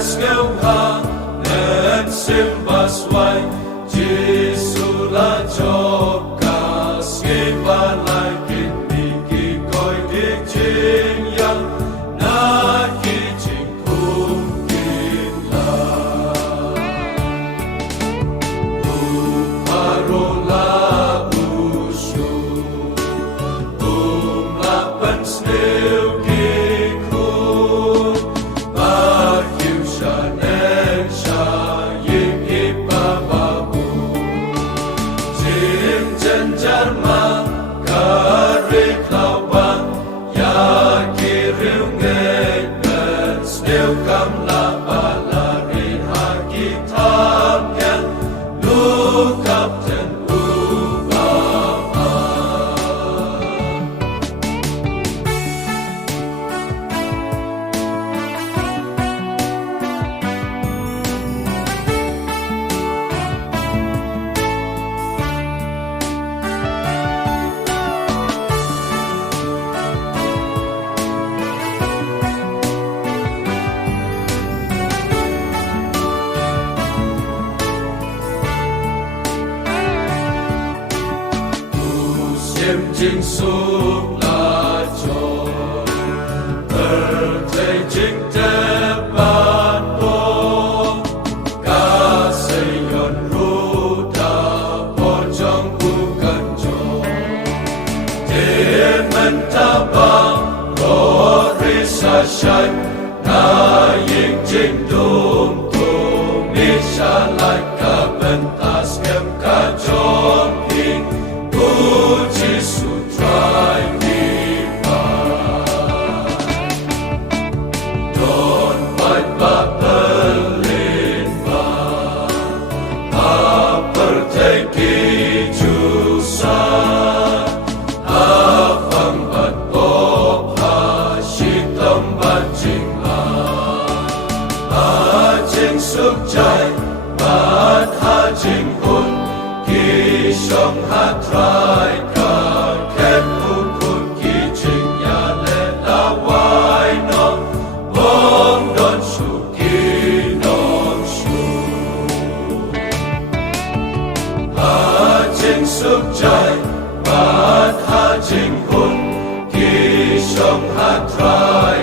Eskelha nen simbaswai Jisula joka skipalai kiniki koi dikjing yang na kijing kumkin la Uparola usu lapan snil Jarma kari klawang ya kiriu ngen snil kam la balari haki tam yang lu kapten Jing suk la cho thầy chính depan po ca say yon ruta po trong bukan cho demen tabang ko risa shay na ying jing dum tum ni shalai ka pentas kem ka chom king Puji sutrai kipa Don baik bapelin ba Aperteki jusa Afang bat bop hashitam bat jingla Hajing suk jai bat hajing hun Ki shong hat trai ka ket ukun ki ching ya le la wai no bom don shu ki non shu ha jing suk jai bat ha jing hun ki shong hat trai